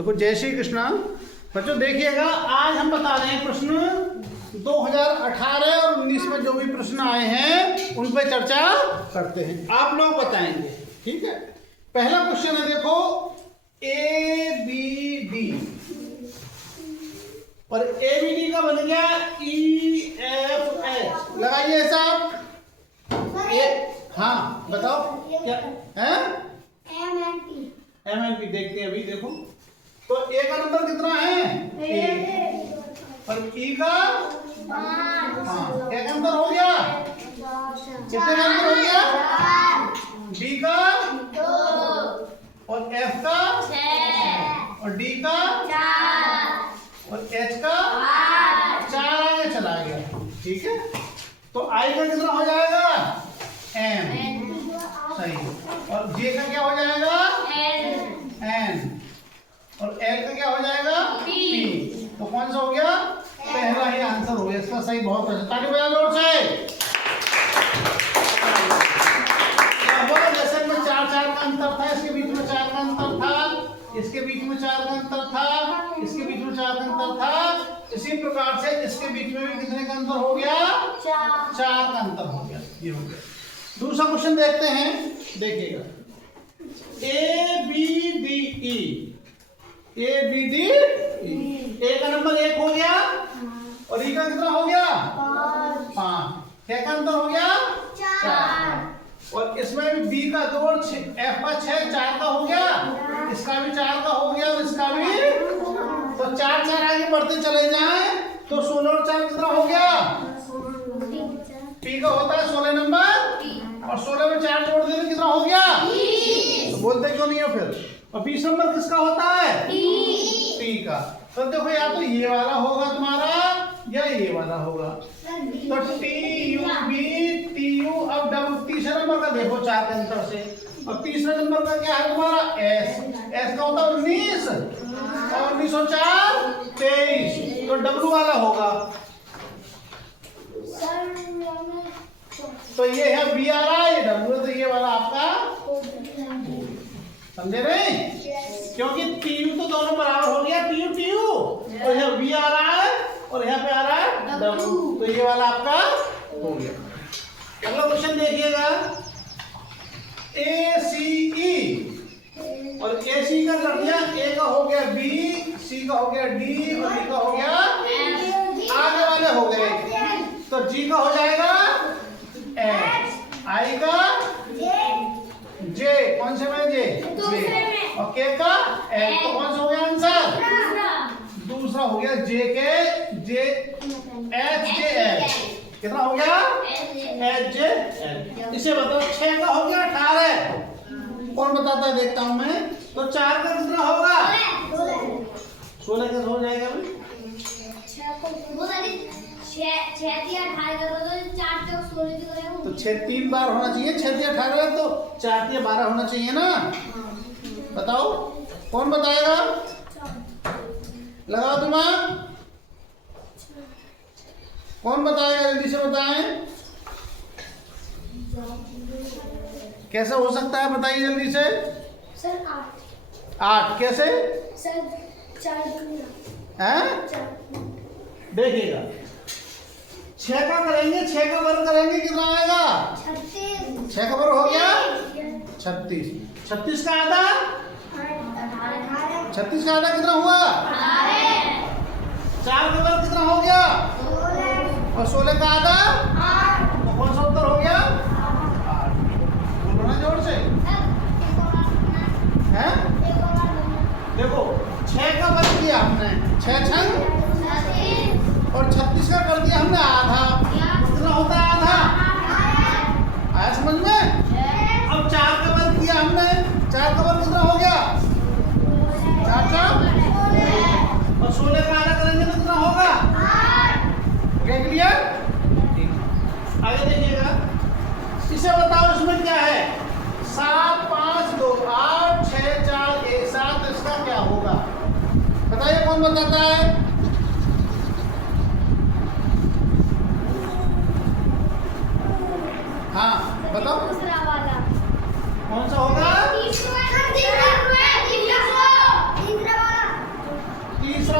देखो जय श्री कृष्णा बच्चों, देखिएगा आज हम बता रहे हैं प्रश्न 2018 और 19 में जो भी प्रश्न आए हैं उन पर चर्चा करते हैं। आप लोग बताएंगे, ठीक है। पहला क्वेश्चन है, देखो ए बी डी और ए बी डी का बन गया ई एफ एच। लगाइए साहब। हाँ बताओ क्या है? एम एन पी देखते हैं अभी। देखो तो ए का नंबर कितना है? और ई का 5। एक अंतर हो गया। कितने का अंतर हो गया? बी का 2 और एफ का 6 और डी का 4 और एच का 4 आगे चला गया, ठीक है। तो आई का कितना हो जाएगा? एम, सही। और जे का क्या हो जाएगा? एन। और एल का क्या हो जाएगा? पी। तो कौन सा हो गया? पहला ही आंसर हो गया इसका, सही। बहुत अच्छा, ताली बजा जोर से। जैसे में 4 का अंतर था, इसके बीच में 4 का अंतर था, इसके बीच में 4 का अंतर था, इसके बीच में 4 का अंतर था, इसी प्रकार से इसके बीच में भी कितने का अंतर हो गया? 4 का अंतर हो गया। ये हो गया। दूसरा क्वेश्चन देखते हैं, देखिएगा A B D E. A B D E, A का नंबर 1 हो गया और ई का कितना हो गया? 5। क्या का अंतर हो गया? 4। और इसमें भी बी का 2 और एफ का 6, 4 का हो गया, इसका भी 4 का हो गया और इसका भी। तो 4 आगे बढ़ते चले जाएं तो 16 और 4 कितना हो गया? पी का होता है 16 नंबर और 16 में 4 जोड़ देने कितना हो गया? तो बोलते क्यों नहीं हो फिर? और 20 नंबर किसका होता है? टी का। तो देखो या तो ये वाला होगा तुम्हारा या ये वाला होगा। तो T U B T U. अब डबल तीसरे नंबर का देखो 4 के अंतर से। और तीसरे नंबर का क्या है तुम्हारा? एस। एस का होता है 19 और 19 और 4 23। तो डब्लू वाला होगा। तो ये है बी आ रहा है, ये डब्लू है, तो ये वाला आपका। समझे नहीं? क्योंकि टीयू तो दोनों बराबर हो गया, टीयू और यह बी आ रहा है और यहाँ पे आ रहा है डब्लू, तो ये वाला आपका हो गया। अगला क्वेश्चन देखिएगा ए सी ई। और ए सी का कर दिया, ए का हो गया बी, सी का हो गया डी और डी का हो गया आगे वाले हो गए। तो जी का हो जाएगा एच, आई का जे, कौन से में जे? और के का एल। तो कौन सा हो गया आंसर? दूसरा हो गया जे के जे एच जे एल। कितना हो गया? H J L. इसे बताओ 6 का हो गया 18। कौन बताता है? देखता हूं मैं। तो 4 का कितना होगा? 16 का हो जाएगा भाई। तो 6 3 बार होना चाहिए। 6 3 18 तो 4 3 12 होना चाहिए ना। बताओ कौन बताएगा? लगाओ दिमाग। कौन बताएगा? जल्दी से बताएं। कैसे हो सकता है? बताइए जल्दी से। सर 8 कैसे? सर 4 हैं? देखिएगा 6 का करेंगे, 6 का वर्ग करेंगे, कितना आएगा? 36। 6 का वर्ग हो गया 36। 36 का आधा? 36 का आधा कितना हुआ? 4 का वर्ग कितना हो गया? और 16 का आधा? तो कौन सा उत्तर हो गया? 8। बोलो ना जोर से। हैं? देखो 6 का वर्ग किया हमने, 6 छंग और 36 का कर दिया हमने आधा। कितना होता है आधा? आया समझ में? अब 4 का वर्ग किया हमने, 4 का वर्ग कितना हो गया? 4 और 16 का आधा करेंगे तो कितना होगा? क्या क्लियर? आगे देखिएगा, इसे बताओ इसमें क्या है? 7 5 2 8 6 4 1 7। इसका क्या होगा? बताइए कौन बताता है? हाँ बताओ कौन सा होगा? तीसरा वाला।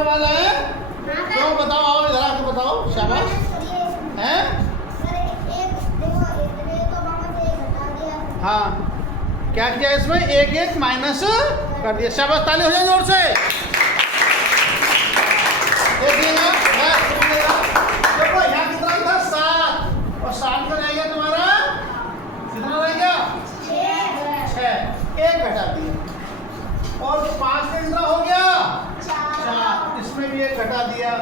करने वाला है? क्यों बताओ, आओ इधर आके बताओ। शाबाश। हैं? हाँ, क्या किया इसमें? एक एक माइनस कर दिया। शाबाश, ताली हो जाए जोर से। देखिएगा, देखो यहाँ कितना था? 7, और 7 का रह गया तुम्हारा कितना रह गया? 6। 1 घटा दिया। और 5 का कितना हो गया? 4। इसमें भी 1 घटा दिया।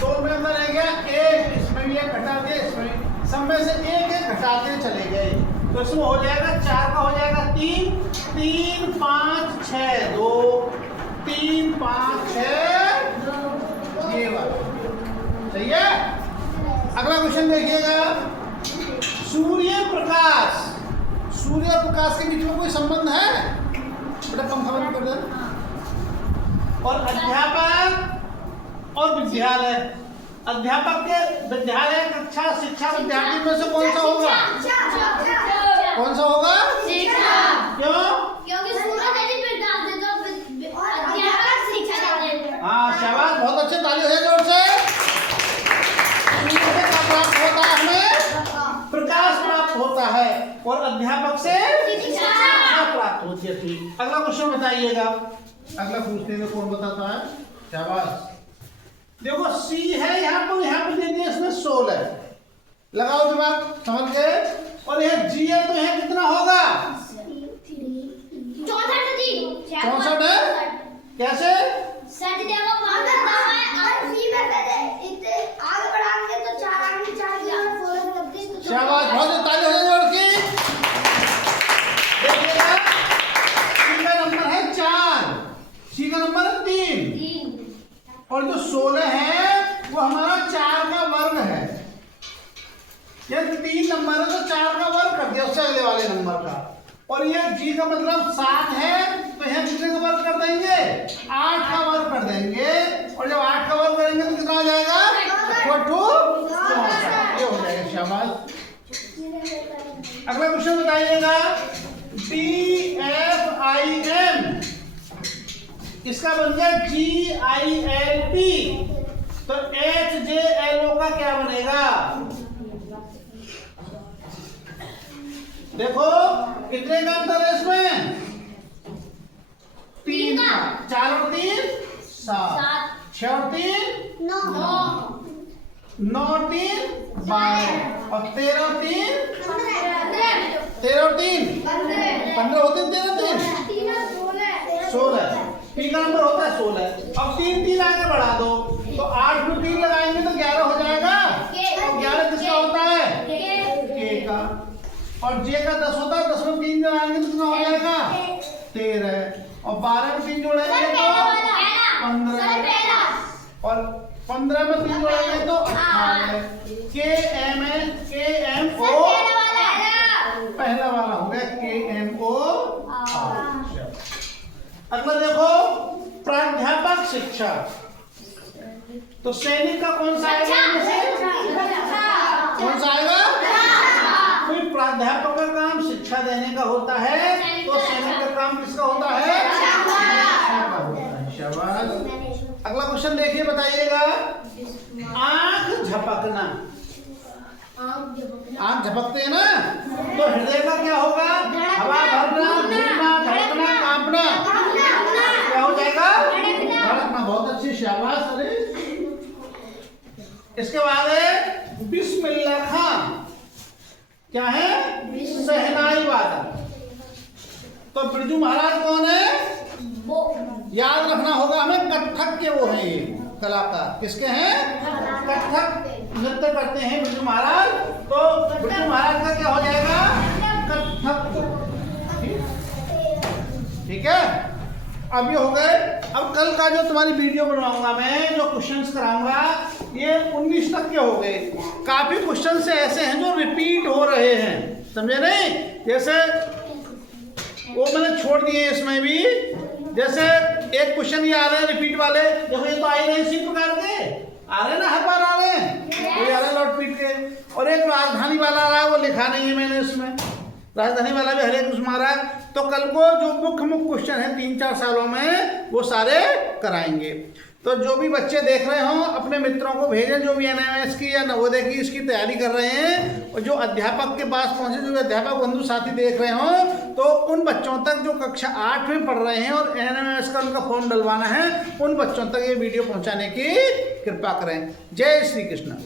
2 में अंदर रह गया 1, इसमें भी 1 घटा दिया। इसमें सब में से 1 घटाते चले गए, तो इसमें हो जाएगा 4 का हो जाएगा 3, 3 5 6 2, 3 5 6 ये वाला सही है। अगला क्वेश्चन देखिएगा, सूर्य प्रकाश, सूर्य और प्रकाश के बीच में कोई संबंध है? बेटा पंखा बंद कर दे। और अध्यापक और विद्यालय, अध्यापक के विद्यालय कक्षा शिक्षा विद्यार्थी में से कौन सा होगा? कौन सा होगा? क्यों? क्योंकि सूरज यदि प्रकाश दे तो अध्यापक शिक्षा देते हैं। हाँ शाबाश, बहुत अच्छे, ताली हो जाए जोर से। सूर्य से क्या प्राप्त होता है? हमें प्रकाश प्राप्त होता है, और अध्यापक से शिक्षा प्राप्त होती है। ठीक, अगला क्वेश्चन बताइएगा। अगला पूछते हैं, कौन बताता है? शाबाश। देखो C है यहाँ पे दे दिया इसमें 16, लगाओ दिमाग समझ गए। और यह G है, तो यह कितना होगा? 64 है। कैसे? शाबाश, बहुत ताली हो जाए जोर की। देखिएगा, C का नंबर है 4, C का नंबर है 3, और जो 16 है वो हमारा 4 का वर्ग है। ये 3 नंबर है तो 4 का वर्ग कर दिया उससे अगले वाले नंबर का। और ये G का मतलब 7 है, तो यहाँ कितने का वर्ग कर देंगे? 8 का वर्ग कर देंगे। और जब 8 का वर्ग करेंगे तो कितना आ जाएगा? 64। ये हो जाएगा। शाबाश। अगला क्वेश्चन बताइएगा, DFIM इसका बन गया GILP, तो HJLO का क्या बनेगा? देखो कितने का अंतर है इसमें? 3 का। 4 और 3 7, 6 और 3 9, 9 और 3 12, और 13 और 3 13 और 3 15 होते हैं। 13 3 16, P का नंबर होता है 16। अब 3 आगे बढ़ा दो, तो 8 में 3 लगाएंगे तो 11 हो जाएगा। और 11 किसका होता है? K का। और J का 10 होता है, 10 में 3 लगाएंगे तो कितना हो जाएगा? 13। और 12 में 3 जोड़ेंगे तो 15, और 15 में 3 जोड़ेंगे तो 18। KMO पहला वाला हो गया KMO। अगला देखो, प्राध्यापक शिक्षा, तो सैनिक का कौन सा आएगा? कौन सा आएगा? कोई प्राध्यापक का काम शिक्षा देने का होता है, तो सैनिक का काम किसका होता है? शिक्षा का होता है। शाबाश। अगला क्वेश्चन देखिए, बताइएगा, आंख झपकना। आंख झपकते हैं ना, तो हृदय का क्या होगा? हवा भरना, घूमना, धड़कना, कांपना। क्या हो जाएगा? धड़कना। बहुत अच्छी, शाबाश। अरे इसके बाद है बिस्मिल्लाह खान, क्या है? शहनाई वादक। तो बिरजू महाराज कौन है? याद रखना होगा हमें, कत्थक के वो हैं, ये कलाकार। किसके हैं? कत्थक नृत्य करते हैं बिरजू महाराज। तो बिरजू महाराज का क्या हो जाएगा? कत्थक। ठीक है, अब ये हो गए। अब कल का जो तुम्हारी वीडियो बनवाऊंगा मैं, जो क्वेश्चंस कराऊंगा, ये 19 तक के हो गए। काफी क्वेश्चंस ऐसे हैं जो रिपीट हो रहे हैं, समझे नहीं? जैसे वो मैंने छोड़ दिए इसमें भी। जैसे एक क्वेश्चन ये आ रहे हैं रिपीट वाले, देखो ये तो आ ही रहे हैं, इसी प्रकार के आ रहे हैं ना, हर बार आ रहे हैं। कोई आ रहे हैं लौट पीट के। और एक राजधानी वाला आ रहा है, वो लिखा नहीं है मैंने इसमें, राजधानी वाला भी हर एक उसमें आ रहा है। तो कल को जो मुख्य क्वेश्चन है 3-4 सालों में, वो सारे कराएंगे। तो जो भी बच्चे देख रहे हो अपने मित्रों को भेजें, जो भी एनएमएस की या नवोदय की इसकी तैयारी कर रहे हैं, और जो अध्यापक के पास पहुंचे, जो अध्यापक बंधु साथी देख रहे हो, तो उन बच्चों तक जो कक्षा 8 में पढ़ रहे हैं और एनएमएस का उनका फॉर्म डलवाना है, उन बच्चों तक ये वीडियो पहुंचाने की कृपा करें। जय श्री कृष्ण।